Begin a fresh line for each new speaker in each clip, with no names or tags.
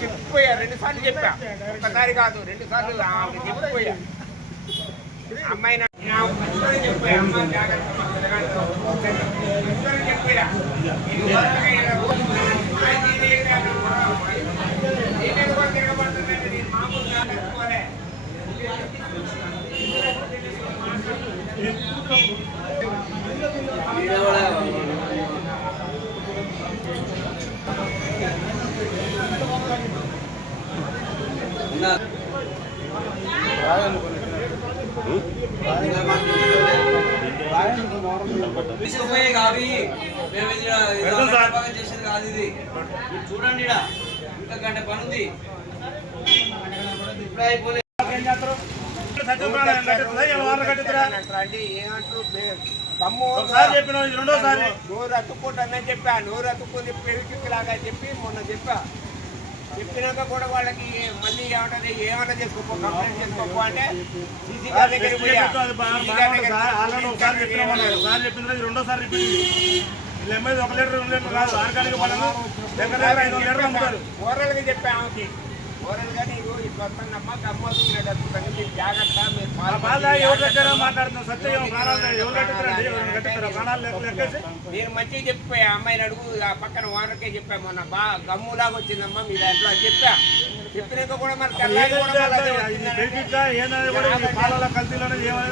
చెప్పిపోయా రెండు సార్లు చెప్పా ఒకసారి కాదు రెండు సార్లు చెప్పిపోయా అమ్మాయి నా- నేను చెప్పాను. చెప్పాను.
చేసేది కాదు ఇది చూడండి ఇంకా గంట పనుంది. ఇప్పుడు
అయిపోలేదు
ఒకసారి చెప్పిన రెండోసారి.
నోరు అతుక్కుంటుందని చెప్పా నోరు అతుక్కుంది పెళ్ళికి లాగా చెప్పి మొన్న చెప్పా చెప్పినాక కూడా వాళ్ళకి మళ్ళీ ఏమంటది ఏమన్నా చేసుకోపో కంప్లైంట్ చేసుకోపో అంటే సీసీ గారి
చెప్పిన. రెండోసారి రిపీట్ ఒక లీటర్ రెండు లీటర్ కాదు ఆర్గానిక్ పడదు దగ్గర ఐదు లీటర్లు అమ్ముతారు
మీరు మంచిగా చెప్పిపోయా. అమ్మాయిని అడుగు ఆ పక్కన ఓనర్కే చెప్పా మొన్న. బా గమ్ములాగా వచ్చిందమ్మా మీ దాంట్లో చెప్పా. చెప్పినాక కూడా మరి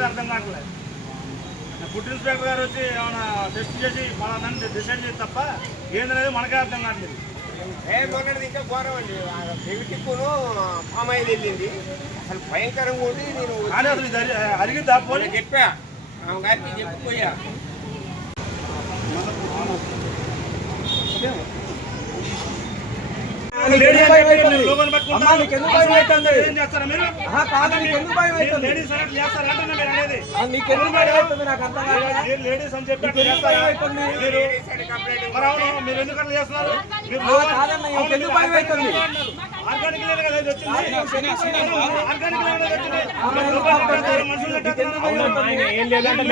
అర్థం కావట్లేదు ఫుడ్ ఇన్స్పెక్టర్ గారు వచ్చి ఏమైనా టెస్ట్ చేసి పలానా డిసైడ్ చేసి తప్ప ఏందనేది మనకే అర్థం కావట్లేదు.
మొన్నటిది ఇంకా ఘోరం అండి. పెళ్ళిటిక్కును పామాయిల్ వెళ్ళింది. అసలు భయంకరంగా ఉండి నేను చెప్పా. ఆమె గారికి చెప్పిపోయా
లోపల.
అమ్మా, నీకు ఎందుకు భయం అవుతుంది?
ఏం చేస్తారా మీరు
ఆహా, కాదు, నీకు ఎందుకు భయం అవుతుంది? అవుతుంది నాకు అర్థం
లేడీస్ అని చెప్పి? మీరు ఎందుకు అట్లా చేస్తున్నారు
కాదన్న, నీకెందుకు
మీరు
భయం అవుతుంది?
ఆర్గానిక్ లేదు కదా ఇది వచ్చింది ఆర్గానిక్
ఎందుకు
ఏం లేదంటే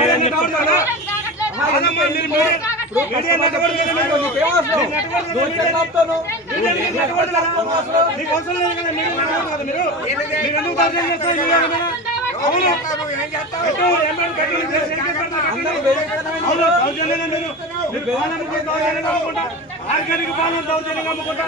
ఆర్గానిక్ పాలన దౌర్జన్యంగా అమ్ముకుంటా